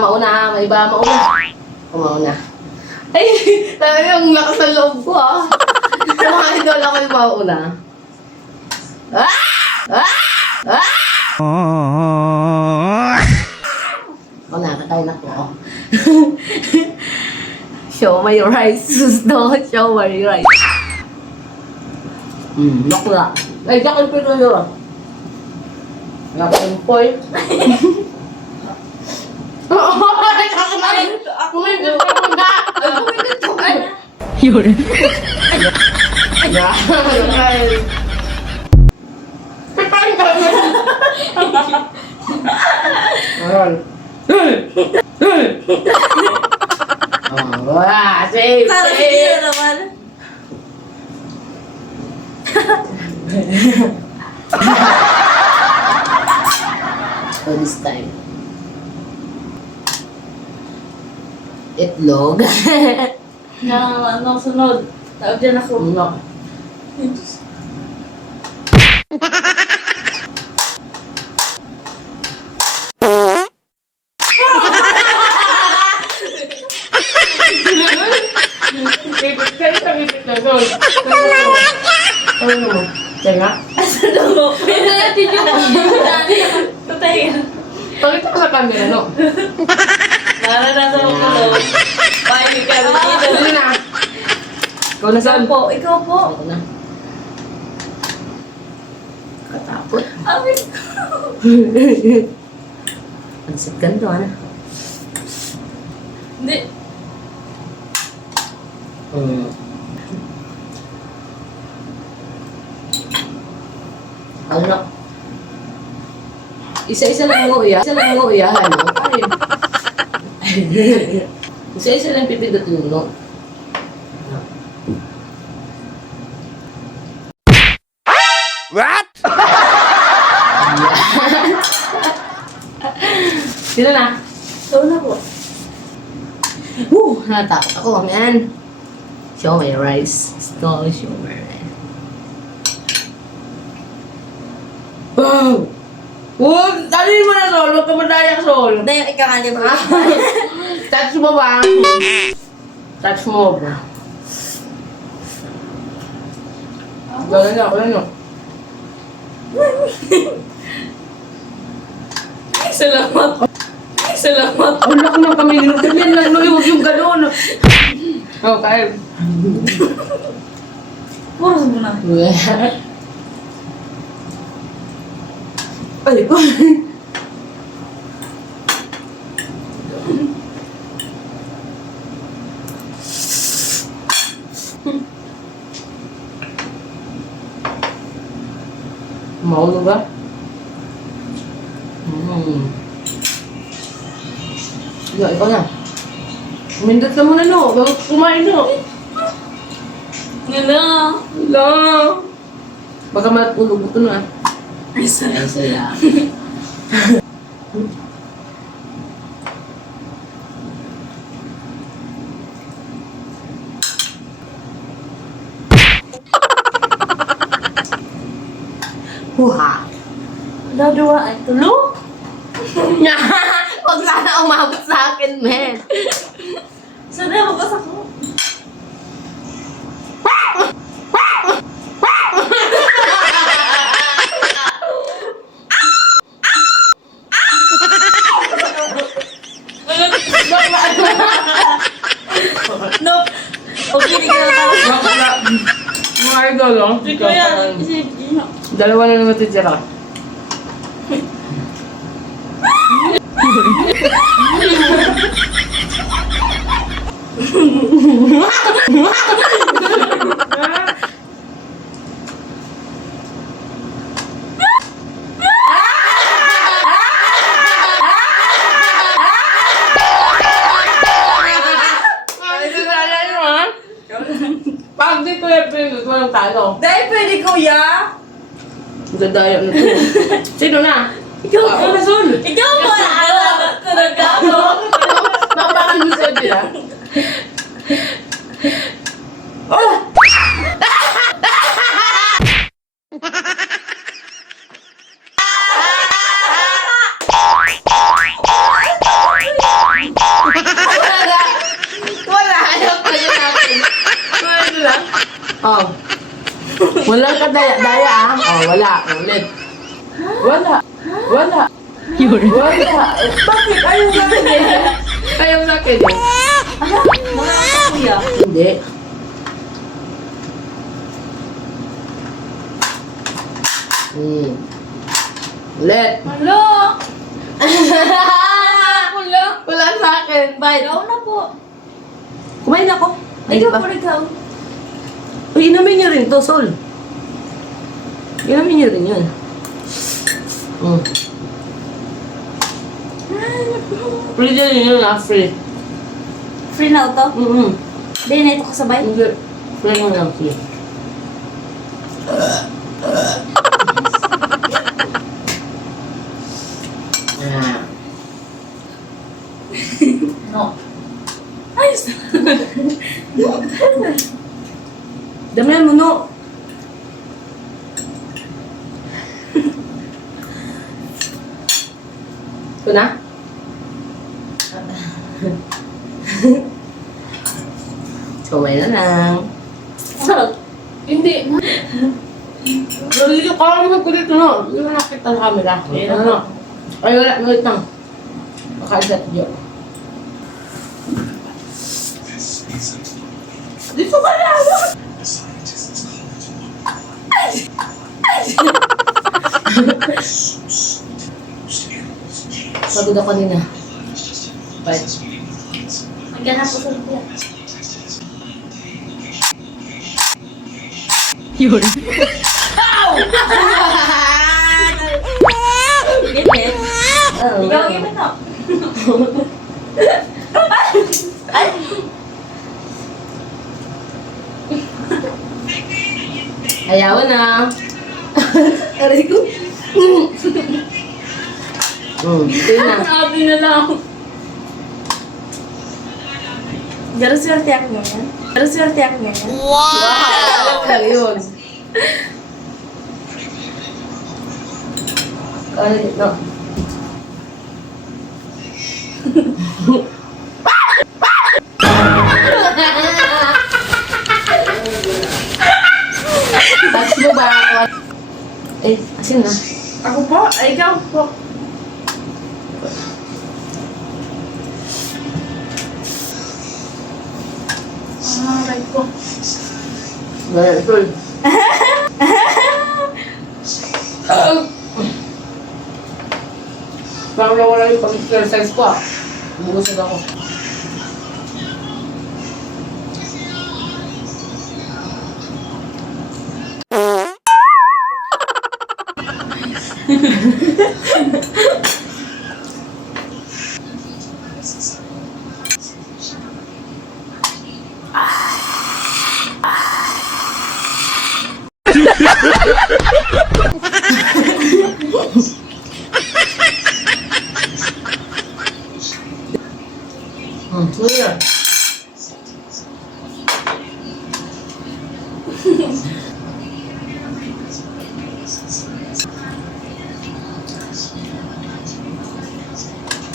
mauna, may iba mauna. O mauna. Ay, talagang lakas ng loob ko ah. Yung mga idol ako yung mauna. Ah! Ah! Ah! Ako na, kakain ako. Show my rice. Gusto ko show my rice. Nakula. Ay, jacket ko ito yun. Jacket po eh. Ako may gusto ko na. Ako may gusto ko na. Yun. Wah, safe, safe. naman. So this time. Itlog. Ano, sunod. Tawag dyan ako. No. Kayo sa bibit na doon. Ano mo? Teka? Asa na mo? Ito natin yung patay ka. Pakita ko sa camera, no? Naranasan mo ko no. Bye, ka rin dito. Ano na? Ikaw na saan? Ikaw po. Ako na. Katapot. Amin. Ang sit ganito, ano? Hindi. Ano? Isa-isa lang mo iya. Isa lang mo iyahan, no? Ay. Isa-isa lang pipidutin mo. What? Sino na? Ikaw na po. Natakot ako, man. Show my rice. Gusto ko show my rice. Wow! Huwag! Dalhin mo na solo. Huwag ka madaya solo. Hindi, yung ikakali mo. Touch mo ba? Touch mo ba? Gano'n na, gano'n na. Salamat. Salamat. Wala ko nang kami nilutumin lang. Huwag yung gano'n. Oh, kaya. Puros mo na. Ay, ko. Maulo ba? Ikaw na. Umindot ka muna, no? Huwag kumain, no? Wala. Wala. Baka matulog ito na. Ay, sorry. Ay, saya. Huha. Dadawa ay tulog. Huwag sana umabot sa akin, men. Sorry, magas ako. No. Okay, hindi ka na. Mga idol, oh. Hindi ko yan. Dalawa na naman titira. Pag di ko yung pinag walang talo. Dahil pwede kuya. Ganda yun. Sino na? Ikaw Ako na, Sol. Ikaw mo na alam. Talaga ako. Napakan mo sa dila. Oh. Walang kadaya-daya ah. Oh, wala. Ulit. Wala. Wala. Wala. Bakit? Ayaw natin eh. Ayaw natin eh. Mga kuya. Hindi. Ulit. Hello! Hello! Wala sa akin. Bye. Ikaw na po. Kumain ako. Ay, Ikaw ba? po ikaw. Uy, inumin niyo rin to, Sol. Inumin niyo rin yun. Free din yun ah, free. Free na to? Hindi na ito kasabay. Hindi. Free mo lang, free. No. Ayos. Damihan mo, no? Ito na? Kumay na lang. Sarap. Hindi. Hindi ka parang magkulit, no? Hindi mo nakita sa camera. Ano? Ay, wala. Wait lang. Makaisat yun. Dito ka na! Pagod ako kanina. Bye. Magkana po sa kuya. Yun. Ganyan. Ikaw yung ano? Ay! Ayaw na. Aray ko. Yun na. Sabi na lang. Pero swerte ako ngayon. Pero swerte ako ngayon. Wow! Alam lang yun. Ano dito? Touch mo ba ako? Eh, asin na. Ako po? Ay, ikaw po. Right po. Well, full. Parang nawala yung pag-exercise ko ah. Bubusog ako. Ano yan?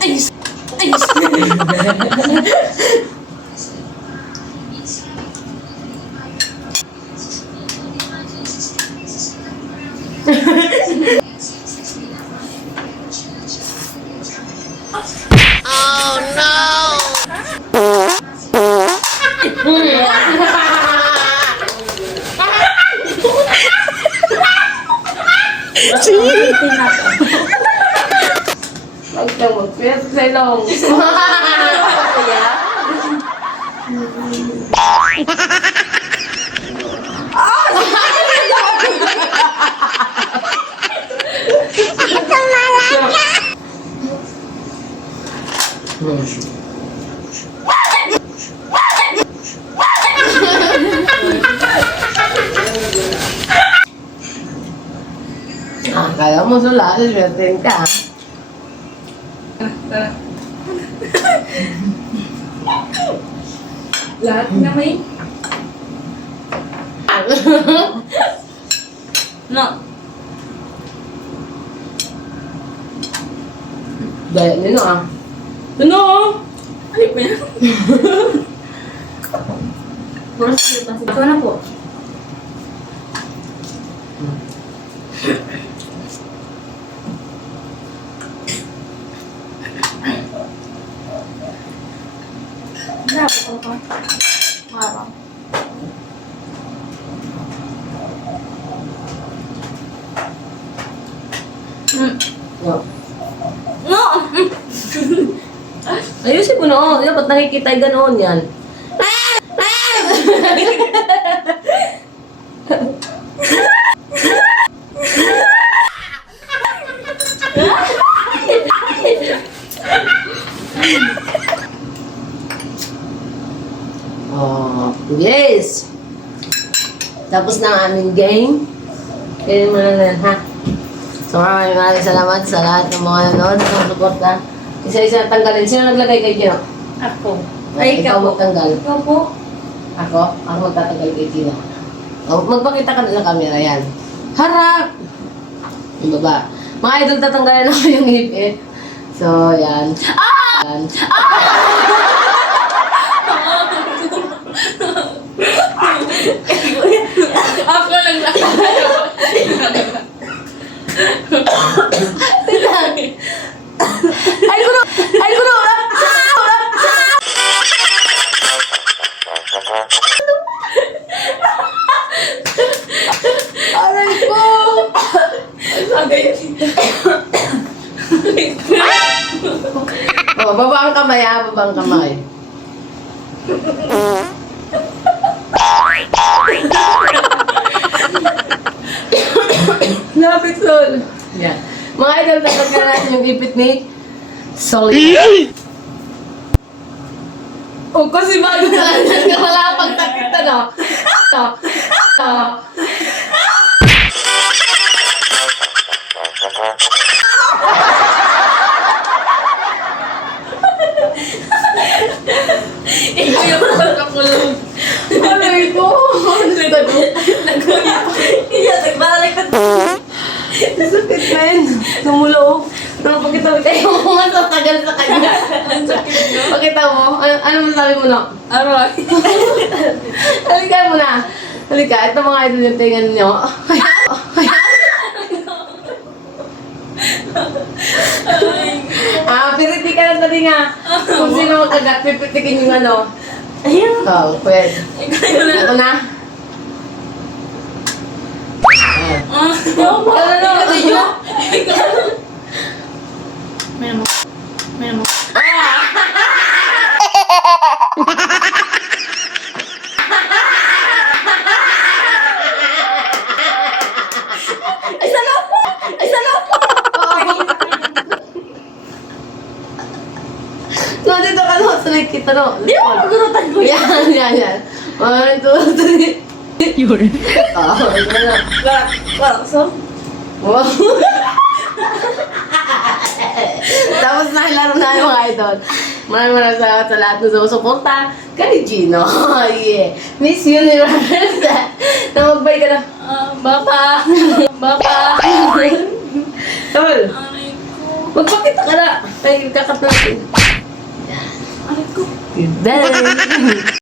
Ayos! Ayos! Magdamot. Pwede sa ilong. Kaya? Kaya mo sula, siswertein ka. Lahat na may... No. Daya nino ah. Ano? Ano po yan? Ikaw na po. Grabe ko pa. Marang. No. No! Ayusin mo na. Dapat nakikita yung ganoon yan. Oh, yes! Tapos na ang aming game. Kaya mo na lang, ha? So maraming salamat sa lahat ng mga nanood, ng suporta. Isa-isa tanggalin. Sino naglagay kay Gino? Ako. Ay, ikaw magtanggal. Ikaw po. Ako? Ako magtatanggal kay Gino. O, magpakita ka na sa camera, yan. Harap! Yung baba. Mga idol, tatanggalin ako yung ipit. So, yan. Yan. Ako lang na. Ay, kuno! Ay, kuno! Aray ko! Agay. Oh, baba ang kamay, ha? Baba ang kamay. Lapit sol. Yan. Mga idol, tatagyan natin yung ipit ni Solid. Oh, kasi bago talaga ka wala pang takit, ano? Ikaw yung nakakulong. Aray ko! Iya, nagbalik ka. Sakit, men. Tumulog. Pakita mo tayo mo nga sa tagal sa kanya. Ang sakit no? Pakita mo. Ano masabi mo na? Aroy. Halika mo na. Halika. Ito mga idol yung tingan nyo. Piriti ka na tali nga. Kung sino magkagat, pipitikin yung ano. Ayun. Oh, pwede. Ikaw yung na. Ito na. Ikaw. May naman. May naman. Ay, salaw po! Ay, salaw po! No, dito ka no. Sa nakikita no. Di mo magurutan ko yan. Yan. 1, 2, 3. Yun. Oh, ito na. Walang so. Wow. Tapos nakilaro na yung mga idol. Maraming salamat sa lahat ng sumusuporta kay Gino. Yeah. Miss Universe. Na magbay ka na. Baka. Baka. Tol, Aray ko. magpakita ka na. Ay, kakat natin. Aray ko. Goodbye.